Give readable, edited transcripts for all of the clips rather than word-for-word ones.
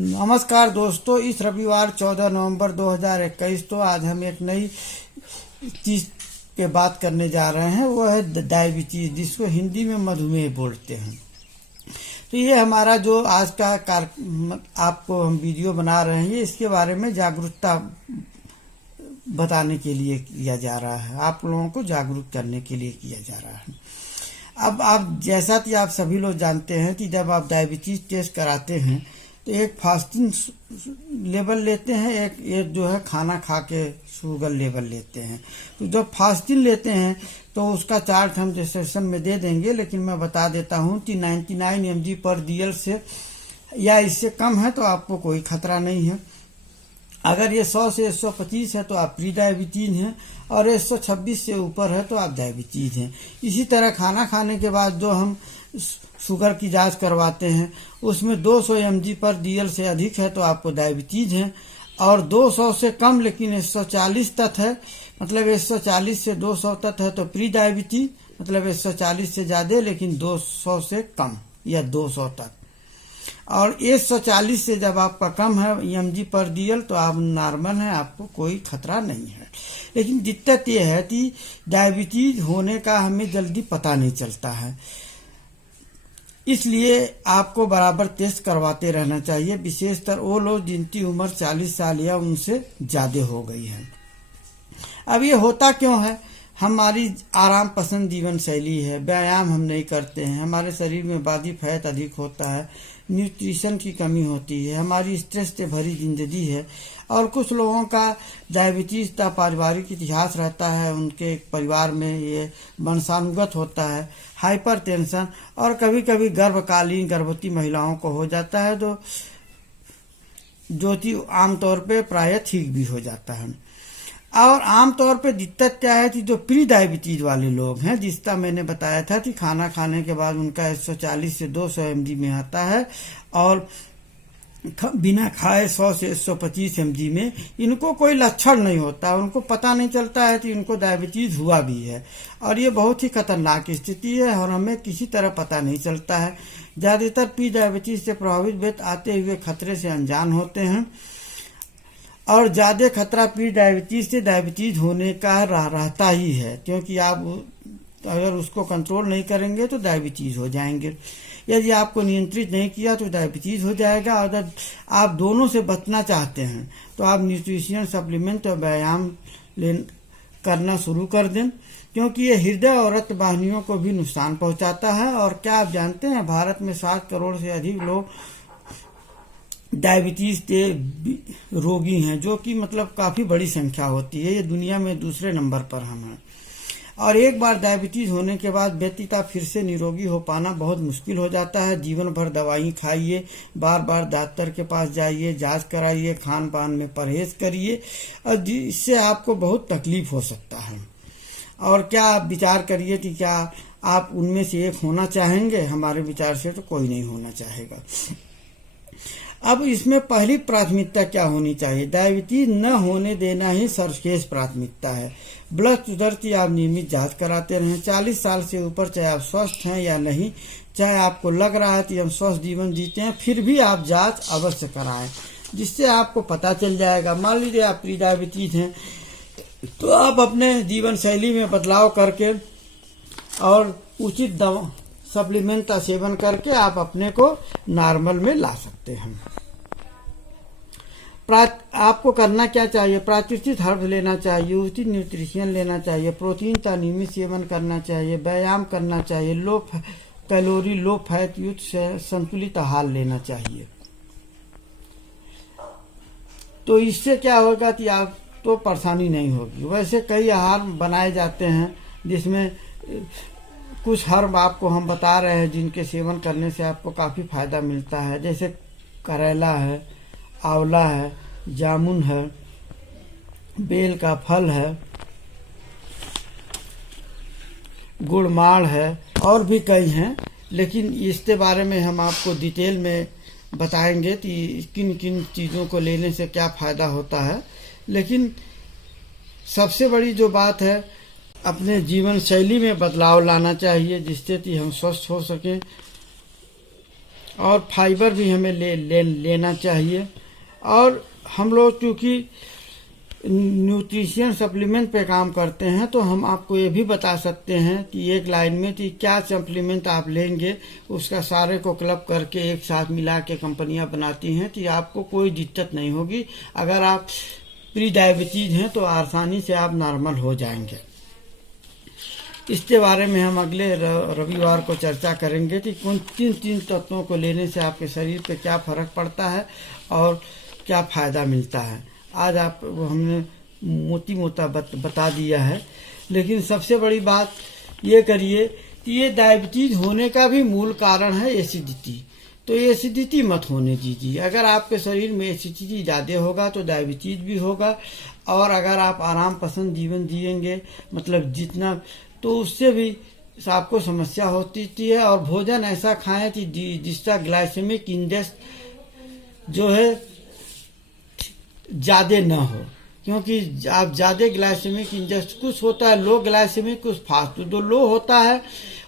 नमस्कार दोस्तों, इस रविवार 14 नवंबर 2021 तो आज हम एक नई चीज पे बात करने जा रहे हैं। वो है डायबिटीज, जिसको हिंदी में मधुमेह बोलते हैं। तो ये हमारा जो आज का आपको हम वीडियो बना रहे हैं, इसके बारे में जागरूकता बताने के लिए किया जा रहा है, आप लोगों को जागरूक करने के लिए किया जा रहा है। अब आप जैसा कि आप सभी लोग जानते हैं कि जब आप डायबिटीज टेस्ट कराते हैं तो एक फास्टिंग लेवल लेते हैं, एक जो है खाना खा के शुगर लेवल लेते हैं। तो जब फास्टिंग लेते हैं तो उसका चार्ट हम डिस्क्रिप्शन में दे देंगे, लेकिन मैं बता देता हूं कि 99 mg पर DL से या इससे कम है तो आपको कोई खतरा नहीं है। अगर ये 100 से 125 है तो आप प्री डायबिटीज हैं, और 126 से ऊपर है तो आप डायबिटीज हैं। इसी तरह खाना खाने के बाद जो हम शुगर की जांच करवाते हैं उसमें 200 mg पर DL से अधिक है तो आपको डायबिटीज है, और 200 से कम लेकिन 140 तक है, मतलब 140 से 200 तक है तो प्री डायबिटीज, मतलब 140 से ज्यादा लेकिन 200 से कम या 200 तक। और 140 से जब आपका कम है mg पर DL तो आप नॉर्मल हैं, आपको कोई खतरा नहीं है। लेकिन दिक्कत ये है कि डायबिटीज होने का हमें जल्दी पता नहीं चलता है, इसलिए आपको बराबर टेस्ट करवाते रहना चाहिए, विशेषकर वो लोग जिनकी उम्र 40 साल या उनसे ज्यादा हो गई है। अब ये होता क्यों है? हमारी आराम पसंद जीवन शैली है, व्यायाम हम नहीं करते हैं, हमारे शरीर में बॉडी फैट अधिक होता है, न्यूट्रिशन की कमी होती है, हमारी स्ट्रेस से भरी जिंदगी है, और कुछ लोगों का डायबिटीज का पारिवारिक इतिहास रहता है, उनके परिवार में ये वंशानुगत होता है, हाइपरटेंशन, और कभी कभी गर्भकालीन गर्भवती महिलाओं को हो जाता है, जो कि आमतौर पे प्रायः ठीक भी हो जाता है। और आमतौर पे दिक्कत क्या है कि जो प्री डायबिटीज वाले लोग हैं, जिसका मैंने बताया था कि खाना खाने के बाद उनका 140 से 200 mg में आता है, और बिना खाए 100 से 125 mg में, इनको कोई लक्षण नहीं होता, उनको पता नहीं चलता है कि उनको डायबिटीज हुआ भी है, और ये बहुत ही खतरनाक स्थिति है और हमें किसी तरह पता नहीं चलता है। ज्यादातर प्री डायबिटीज से प्रभावित व्यक्ति आते हुए खतरे से अनजान होते हैं, और ज्यादा खतरा प्री डायबिटीज से डायबिटीज होने का रहता ही है, क्योंकि आप अगर उसको कंट्रोल नहीं करेंगे तो डायबिटीज हो जाएंगे। यदि आपको नियंत्रित नहीं किया तो डायबिटीज हो जाएगा। अगर आप दोनों से बचना चाहते हैं तो आप न्यूट्रिशन सप्लीमेंट और व्यायाम करना शुरू कर दें, क्योंकि ये हृदय और रक्त वाहिनियों को भी नुकसान पहुंचाता है। और क्या आप जानते हैं, भारत में 7 करोड़ से अधिक लोग डायबिटीज के रोगी हैं, जो कि मतलब काफी बड़ी संख्या होती है। ये दुनिया में दूसरे नंबर पर हम हैं, और एक बार डायबिटीज होने के बाद व्यक्ति का फिर से निरोगी हो पाना बहुत मुश्किल हो जाता है। जीवन भर दवाई खाइए, बार बार डॉक्टर के पास जाइए, जांच कराइए, खान पान में परहेज करिए, और इससे आपको बहुत तकलीफ हो सकता है। और क्या आप विचार करिए कि क्या आप उनमें से एक होना चाहेंगे? हमारे विचार से तो कोई नहीं होना चाहेगा। अब इसमें पहली प्राथमिकता क्या होनी चाहिए? डायबिटीज न होने देना ही सर्वश्रेष्ठ प्राथमिकता है। ब्लड शुगर की आप नियमित जांच कराते रहें। 40 साल से ऊपर, चाहे आप स्वस्थ हैं या नहीं, चाहे आपको लग रहा है कि हम स्वस्थ जीवन जीते हैं, फिर भी आप जांच अवश्य कराएं, जिससे आपको पता चल जाएगा। मान लीजिए आप प्री डायबिटीज हैं तो आप अपने जीवन शैली में बदलाव करके और उचित दवा सप्लीमेंट का सेवन करके आप अपने को नॉर्मल में ला सकते हैं। आपको करना क्या चाहिए? प्राकृतिक हर्ब लेना चाहिए, उचित न्यूट्रिशन लेना चाहिए, प्रोटीन का नियमित सेवन करना चाहिए, व्यायाम करना चाहिए, लो कैलोरी लो फैट युक्त संतुलित आहार लेना चाहिए। तो इससे क्या होगा कि आप तो परेशानी नहीं होगी। वैसे कई आहार बनाए जाते हैं जिसमें कुछ हर्ब आपको हम बता रहे हैं जिनके सेवन करने से आपको काफी फायदा मिलता है, जैसे करेला है, आंवला है, जामुन है, बेल का फल है, गुड़माड़ है, और भी कई हैं। लेकिन इसके बारे में हम आपको डिटेल में बताएंगे कि किन किन चीज़ों को लेने से क्या फायदा होता है। लेकिन सबसे बड़ी जो बात है, अपने जीवन शैली में बदलाव लाना चाहिए, जिससे कि हम स्वस्थ हो सकें और फाइबर भी हमें लेना चाहिए। और हम लोग क्योंकि न्यूट्रिशन सप्लीमेंट पे काम करते हैं तो हम आपको ये भी बता सकते हैं कि एक लाइन में कि क्या सप्लीमेंट आप लेंगे, उसका सारे को क्लब करके एक साथ मिला के कंपनियां बनाती हैं कि आपको कोई दिक्कत नहीं होगी। अगर आप प्री डायबिटीज हैं तो आसानी से आप नॉर्मल हो जाएंगे। इसके बारे में हम अगले रविवार को चर्चा करेंगे कि किन तत्वों को लेने से आपके शरीर पे क्या फर्क पड़ता है और क्या फायदा मिलता है। आज आप हमने मोटी मोटा बता दिया है, लेकिन सबसे बड़ी बात ये करिए कि ये डायबिटीज होने का भी मूल कारण है एसिडिटी। तो एसिडिटी मत होने दीजिए। अगर आपके शरीर में एसिडिटी ज़्यादा होगा तो डायबिटीज भी होगा। और अगर आप आराम पसंद जीवन जिएंगे, मतलब जितना, तो उससे भी आपको समस्या होती है। और भोजन ऐसा खाएं कि जिसका ग्लाइसेमिक इंडेक्स जो है ज़्यादा न हो, क्योंकि आप ज़्यादा ग्लाइसेमिक इंडेक्स, कुछ होता है लो ग्लाइसेमिक, कुछ फास्ट। जो लो होता है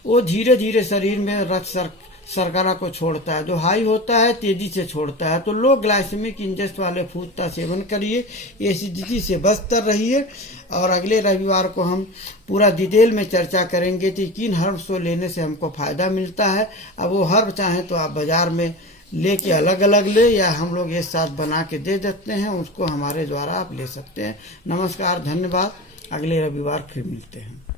वो धीरे धीरे शरीर में रक्त शर्करा को छोड़ता है, जो हाई होता है तेजी से छोड़ता है। तो लो ग्लाइसेमिक इंडेक्स वाले फूड का सेवन करिए, एसिडिटी से बचते रहिए। और अगले रविवार को हम पूरा डिटेल में चर्चा करेंगे कि किन हर्ब्स को लेने से हमको फायदा मिलता है। अब वो हर्ब चाहें तो आप बाजार में लेके अलग अलग ले, या हम लोग एक साथ बना के दे देते हैं, उसको हमारे द्वारा आप ले सकते हैं। नमस्कार, धन्यवाद। अगले रविवार फिर मिलते हैं।